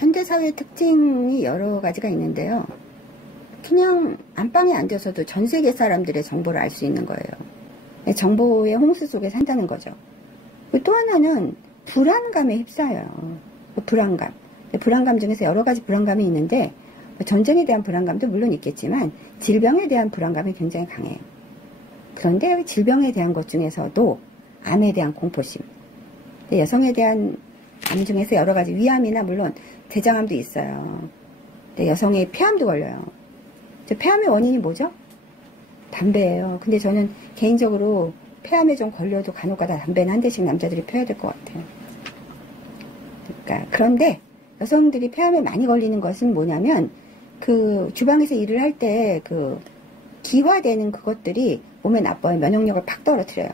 현대사회의 특징이 여러 가지가 있는데요. 그냥 안방에 앉아서도 전 세계 사람들의 정보를 알 수 있는 거예요. 정보의 홍수 속에 산다는 거죠. 또 하나는 불안감에 휩싸여요. 불안감. 불안감 중에서 여러 가지 불안감이 있는데 전쟁에 대한 불안감도 물론 있겠지만 질병에 대한 불안감이 굉장히 강해요. 그런데 질병에 대한 것 중에서도 암에 대한 공포심, 여성에 대한 암 중에서 여러 가지 위암이나 물론 대장암도 있어요. 여성의 폐암도 걸려요. 폐암의 원인이 뭐죠? 담배예요. 근데 저는 개인적으로 폐암에 좀 걸려도 간혹가다 담배는 한 대씩 남자들이 펴야 될 것 같아요. 그런데 여성들이 폐암에 많이 걸리는 것은 뭐냐면 그 주방에서 일을 할 때 그 기화되는 그것들이 몸에 나빠요. 면역력을 팍 떨어뜨려요.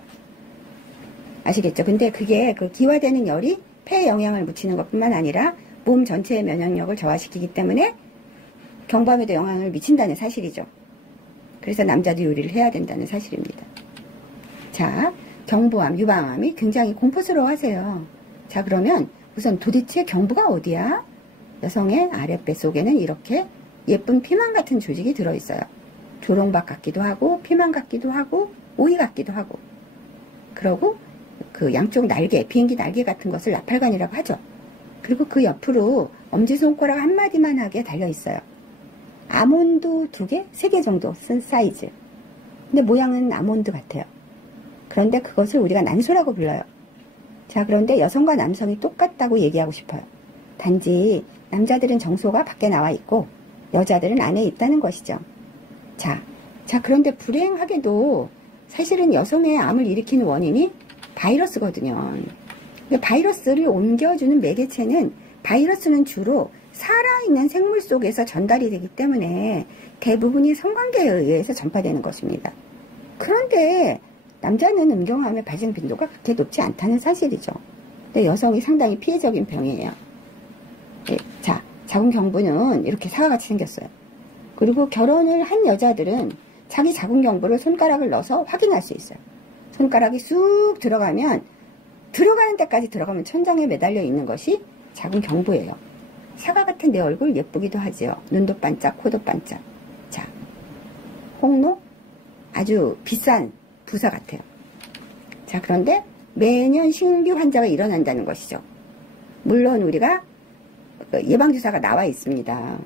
아시겠죠? 근데 그게 그 기화되는 열이 폐에 영향을 미치는 것뿐만 아니라 몸 전체의 면역력을 저하시키기 때문에 경부암에도 영향을 미친다는 사실이죠. 그래서 남자도 요리를 해야 된다는 사실입니다. 자, 경부암, 유방암이 굉장히 공포스러워 하세요. 자, 그러면 우선 도대체 경부가 어디야? 여성의 아랫배 속에는 이렇게 예쁜 피망 같은 조직이 들어있어요. 조롱박 같기도 하고 피망 같기도 하고 오이 같기도 하고, 그러고 그 양쪽 날개, 비행기 날개 같은 것을 나팔관이라고 하죠. 그리고 그 옆으로 엄지손가락 한마디만 하게 달려있어요. 아몬드 2개, 3개 정도 쓴 사이즈. 근데 모양은 아몬드 같아요. 그런데 그것을 우리가 난소라고 불러요. 자, 그런데 여성과 남성이 똑같다고 얘기하고 싶어요. 단지 남자들은 정소가 밖에 나와 있고 여자들은 안에 있다는 것이죠. 자, 그런데 불행하게도 사실은 여성의 암을 일으키는 원인이 바이러스거든요. 근데 바이러스를 옮겨주는 매개체는 바이러스는 주로 살아있는 생물 속에서 전달이 되기 때문에 대부분이 성관계에 의해서 전파되는 것입니다. 그런데 남자는 음경암의 발생 빈도가 그렇게 높지 않다는 사실이죠. 근데 여성이 상당히 피해적인 병이에요. 네, 자, 자궁경부는 이렇게 사과같이 생겼어요. 그리고 결혼을 한 여자들은 자기 자궁경부를 손가락을 넣어서 확인할 수 있어요. 손가락이 쑥 들어가면 들어가는 데까지 들어가면 천장에 매달려 있는 것이 자궁경부예요. 사과 같은 내 얼굴 예쁘기도 하지요. 눈도 반짝, 코도 반짝. 자, 홍로 아주 비싼 부사 같아요. 자, 그런데 매년 신규 환자가 일어난다는 것이죠. 물론 우리가 예방주사가 나와 있습니다.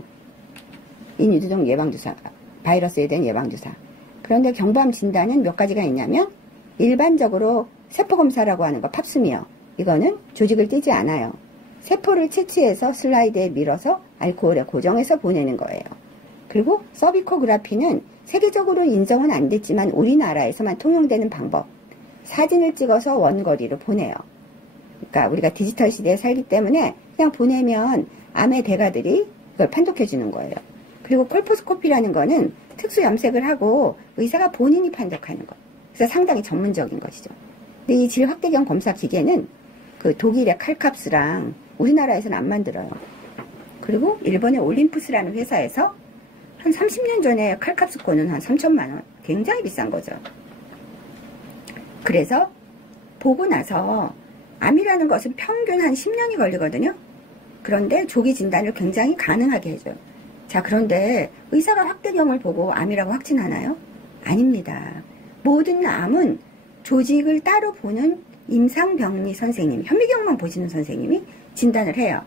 인유두종 예방주사, 바이러스에 대한 예방주사. 그런데 경부암 진단은 몇 가지가 있냐면 일반적으로 세포검사라고 하는 거, 팝스미어, 이거는 조직을 떼지 않아요. 세포를 채취해서 슬라이드에 밀어서 알코올에 고정해서 보내는 거예요. 그리고 서비코그라피는 세계적으로 인정은 안 됐지만 우리나라에서만 통용되는 방법. 사진을 찍어서 원거리로 보내요. 그러니까 우리가 디지털 시대에 살기 때문에 그냥 보내면 암의 대가들이 그걸 판독해 주는 거예요. 그리고 콜포스코피라는 거는 특수 염색을 하고 의사가 본인이 판독하는 거. 그래서 상당히 전문적인 것이죠. 근데 이 질확대경 검사 기계는 그 독일의 칼캅스랑 우리나라에서는 안 만들어요. 그리고 일본의 올림푸스라는 회사에서 한 30년 전에 칼캅스 거는 한 3천만 원. 굉장히 비싼 거죠. 그래서 보고 나서 암이라는 것은 평균 한 10년이 걸리거든요. 그런데 조기 진단을 굉장히 가능하게 해줘요. 자, 그런데 의사가 확대경을 보고 암이라고 확진하나요? 아닙니다. 모든 암은 조직을 따로 보는 임상병리 선생님, 현미경만 보시는 선생님이 진단을 해요.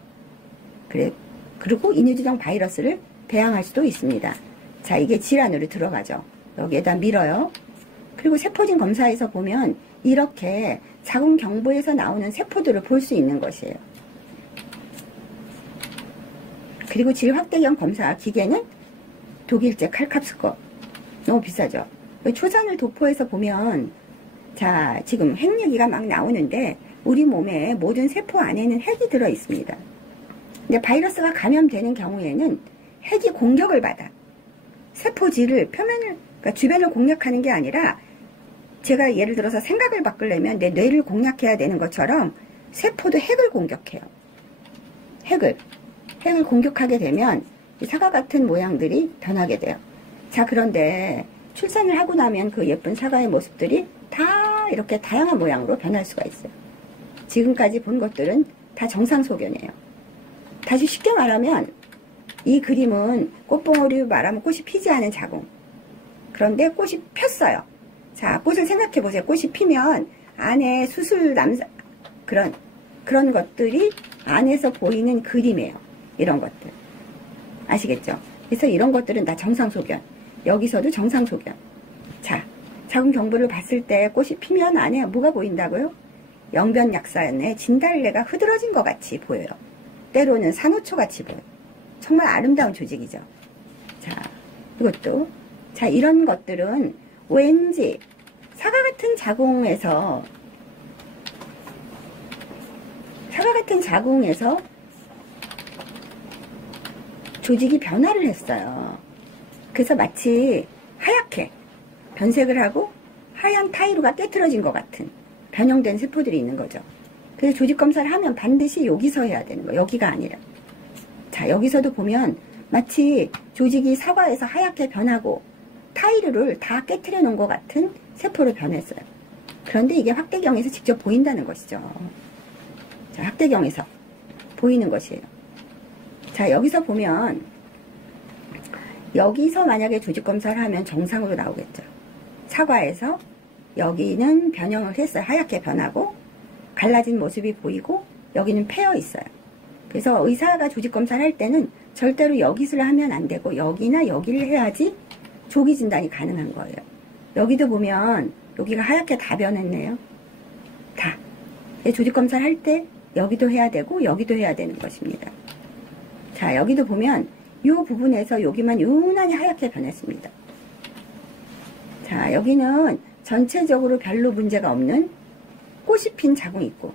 그리고 인유두종 바이러스를 배양할 수도 있습니다. 자, 이게 질환으로 들어가죠. 여기에다 밀어요. 그리고 세포진 검사에서 보면 이렇게 자궁경부에서 나오는 세포들을 볼 수 있는 것이에요. 그리고 질확대경 검사 기계는 독일제 칼캅스 거. 너무 비싸죠. 초산을 도포해서 보면, 자, 지금 핵 얘기가 막 나오는데 우리 몸의 모든 세포 안에는 핵이 들어 있습니다. 근데 바이러스가 감염되는 경우에는 핵이 공격을 받아. 세포질을, 표면을, 그러니까 주변을 공략하는 게 아니라, 제가 예를 들어서 생각을 바꾸려면 내 뇌를 공략해야 되는 것처럼 세포도 핵을 공격해요. 핵을 공격하게 되면 이 사과 같은 모양들이 변하게 돼요. 자, 그런데 출산을 하고 나면 그 예쁜 사과의 모습들이 다 이렇게 다양한 모양으로 변할 수가 있어요. 지금까지 본 것들은 다 정상 소견이에요. 다시 쉽게 말하면 이 그림은 꽃봉오리로 말하면 꽃이 피지 않은 자궁. 그런데 꽃이 폈어요. 자, 꽃을 생각해 보세요. 꽃이 피면 안에 수술 그런 것들이 안에서 보이는 그림이에요. 이런 것들. 아시겠죠? 그래서 이런 것들은 다 정상소견. 여기서도 정상소견. 자, 자궁 경부를 봤을 때 꽃이 피면 안에 뭐가 보인다고요? 영변약산에 진달래가 흐드러진 것 같이 보여요. 때로는 산호초 같이 보여요. 정말 아름다운 조직이죠. 자, 이것도. 자, 이런 것들은 왠지 사과 같은 자궁에서 조직이 변화를 했어요. 그래서 마치 하얗게 변색을 하고 하얀 타이루가 깨트려진 것 같은 변형된 세포들이 있는 거죠. 그래서 조직 검사를 하면 반드시 여기서 해야 되는 거예요. 여기가 아니라. 자, 여기서도 보면 마치 조직이 사과에서 하얗게 변하고 타이루를 다 깨트려 놓은 것 같은 세포로 변했어요. 그런데 이게 확대경에서 직접 보인다는 것이죠. 자, 확대경에서 보이는 것이에요. 자, 여기서 보면 여기서 만약에 조직 검사를 하면 정상으로 나오겠죠. 사과에서 여기는 변형을 했어요. 하얗게 변하고 갈라진 모습이 보이고 여기는 패여 있어요. 그래서 의사가 조직 검사를 할 때는 절대로 여기를 하면 안 되고 여기나 여기를 해야지 조기 진단이 가능한 거예요. 여기도 보면 여기가 하얗게 다 변했네요. 다. 조직 검사를 할 때 여기도 해야 되고 여기도 해야 되는 것입니다. 자, 여기도 보면 이 부분에서 여기만 유난히 하얗게 변했습니다. 자, 여기는 전체적으로 별로 문제가 없는 꽃이 핀 자궁이 있고,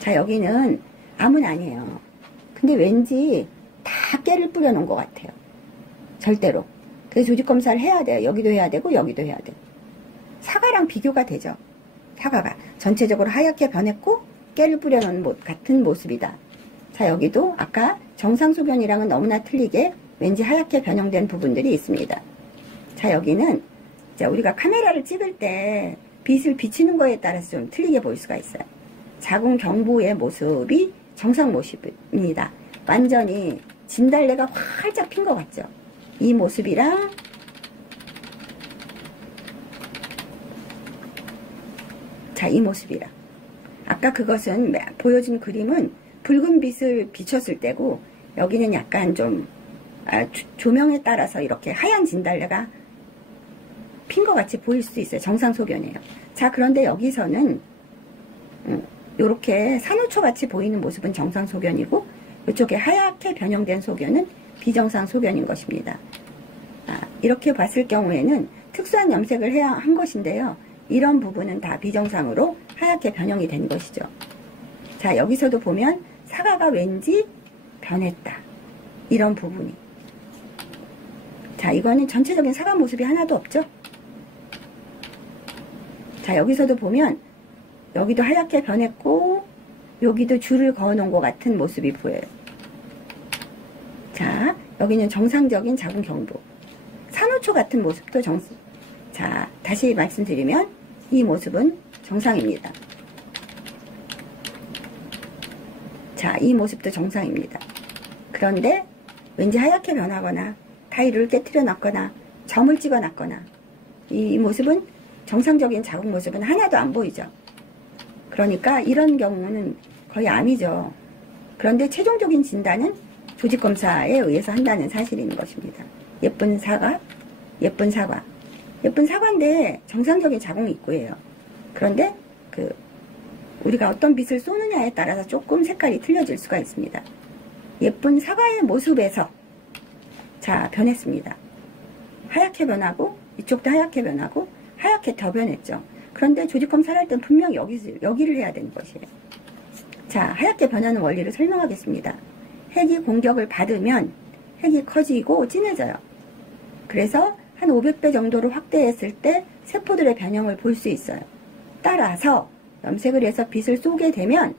자, 여기는 암은 아니에요. 근데 왠지 다 깨를 뿌려놓은 것 같아요. 절대로. 그래서 조직 검사를 해야 돼요. 여기도 해야 되고 여기도 해야 돼요. 사과랑 비교가 되죠. 사과가 전체적으로 하얗게 변했고 깨를 뿌려놓은 같은 모습이다. 자, 여기도 아까 정상소견이랑은 너무나 틀리게 왠지 하얗게 변형된 부분들이 있습니다. 자, 여기는 자, 우리가 카메라를 찍을 때 빛을 비치는 거에 따라서 좀 틀리게 보일 수가 있어요. 자궁 경부의 모습이 정상 모습입니다. 완전히 진달래가 활짝 핀 것 같죠? 이 모습이랑 자, 이 모습이랑 아까 그것은 보여준 그림은 붉은 빛을 비췄을 때고 여기는 약간 좀 조명에 따라서 이렇게 하얀 진달래가 핀 것 같이 보일 수 있어요. 정상소견이에요. 자, 그런데 여기서는 이렇게 산호초 같이 보이는 모습은 정상소견이고 이쪽에 하얗게 변형된 소견은 비정상소견인 것입니다. 이렇게 봤을 경우에는 특수한 염색을 해야 한 것인데요. 이런 부분은 다 비정상으로 하얗게 변형이 된 것이죠. 자, 여기서도 보면 사과가 왠지 변했다. 이런 부분이. 자, 이거는 전체적인 사과 모습이 하나도 없죠. 자, 여기서도 보면 여기도 하얗게 변했고 여기도 줄을 그어 놓은 것 같은 모습이 보여요. 자, 여기는 정상적인 자궁 경부. 산호초 같은 모습도 자, 다시 말씀드리면 이 모습은 정상입니다. 자, 이 모습도 정상입니다. 그런데 왠지 하얗게 변하거나 타이루를 깨트려 놨거나 점을 찍어 놨거나 이 모습은 정상적인 자궁 모습은 하나도 안 보이죠. 그러니까 이런 경우는 거의 암이죠. 그런데 최종적인 진단은 조직검사에 의해서 한다는 사실이 있는 것입니다. 예쁜 사과, 예쁜 사과. 예쁜 사과인데 정상적인 자궁이 있고예요. 그런데 우리가 어떤 빛을 쏘느냐에 따라서 조금 색깔이 틀려질 수가 있습니다. 예쁜 사과의 모습에서 자, 변했습니다. 하얗게 변하고 이쪽도 하얗게 변하고 하얗게 더 변했죠. 그런데 조직검사를 할 땐 분명히 여기를 해야 되는 것이에요. 자, 하얗게 변하는 원리를 설명하겠습니다. 핵이 공격을 받으면 핵이 커지고 진해져요. 그래서 한 500배 정도로 확대했을 때 세포들의 변형을 볼 수 있어요. 따라서 염색을 해서 빛을 쏘게 되면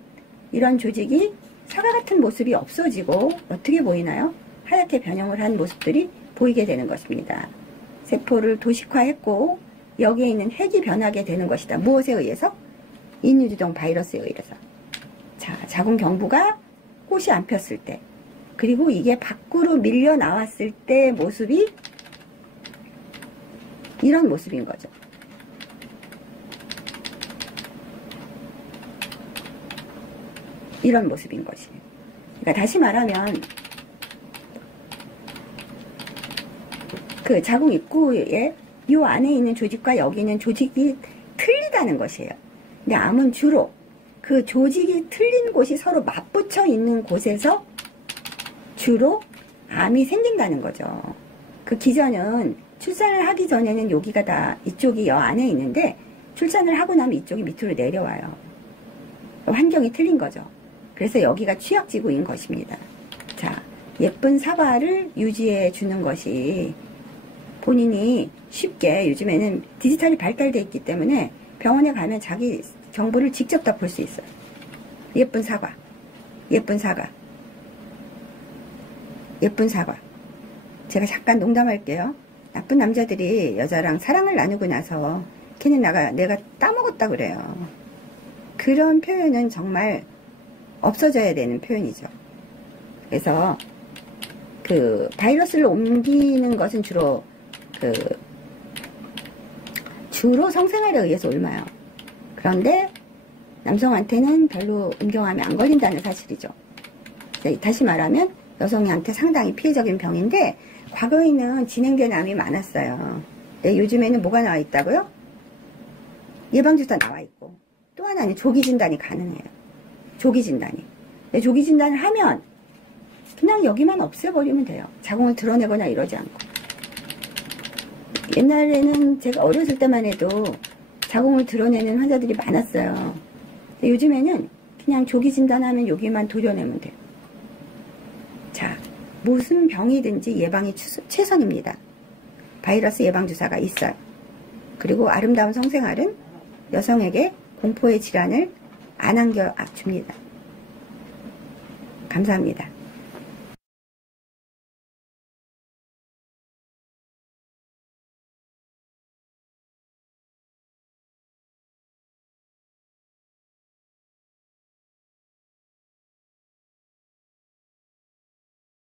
이런 조직이 사과 같은 모습이 없어지고 어떻게 보이나요? 하얗게 변형을 한 모습들이 보이게 되는 것입니다. 세포를 도식화했고 여기에 있는 핵이 변하게 되는 것이다. 무엇에 의해서? 인유두종 바이러스에 의해서. 자, 자궁 경부가 꽃이 안 폈을 때, 그리고 이게 밖으로 밀려 나왔을 때 모습이 이런 모습인 거죠. 이런 모습인 것이에요. 그러니까 다시 말하면 그 자궁 입구에 이 안에 있는 조직과 여기 있는 조직이 틀리다는 것이에요. 근데 암은 주로 그 조직이 틀린 곳이 서로 맞붙여 있는 곳에서 주로 암이 생긴다는 거죠. 그 기전은 출산을 하기 전에는 여기가 다 이쪽이 여 안에 있는데 출산을 하고 나면 이쪽이 밑으로 내려와요. 환경이 틀린 거죠. 그래서 여기가 취약지구인 것입니다. 자, 예쁜 사과를 유지해 주는 것이 본인이 쉽게, 요즘에는 디지털이 발달되어 있기 때문에 병원에 가면 자기 정보를 직접 다 볼 수 있어요. 예쁜 사과, 예쁜 사과, 예쁜 사과. 제가 잠깐 농담할게요. 나쁜 남자들이 여자랑 사랑을 나누고 나서 걔는 내가 따먹었다 그래요. 그런 표현은 정말 없어져야 되는 표현이죠. 그래서 그 바이러스를 옮기는 것은 주로 성생활에 의해서 옮아요. 그런데 남성한테는 별로 음경암이 안 걸린다는 사실이죠. 다시 말하면 여성한테 상당히 피해적인 병인데 과거에는 진행된 암이 많았어요. 근데 요즘에는 뭐가 나와 있다고요? 예방주사 나와 있고, 또 하나는 조기 진단이 가능해요. 조기 진단이. 조기 진단을 하면 그냥 여기만 없애버리면 돼요. 자궁을 드러내거나 이러지 않고. 옛날에는 제가 어렸을 때만 해도 자궁을 드러내는 환자들이 많았어요. 근데 요즘에는 그냥 조기 진단하면 여기만 도려내면 돼요. 자, 무슨 병이든지 예방이 최선입니다. 바이러스 예방주사가 있어요. 그리고 아름다운 성생활은 여성에게 공포의 질환을 안 안겨줍니다. 감사합니다.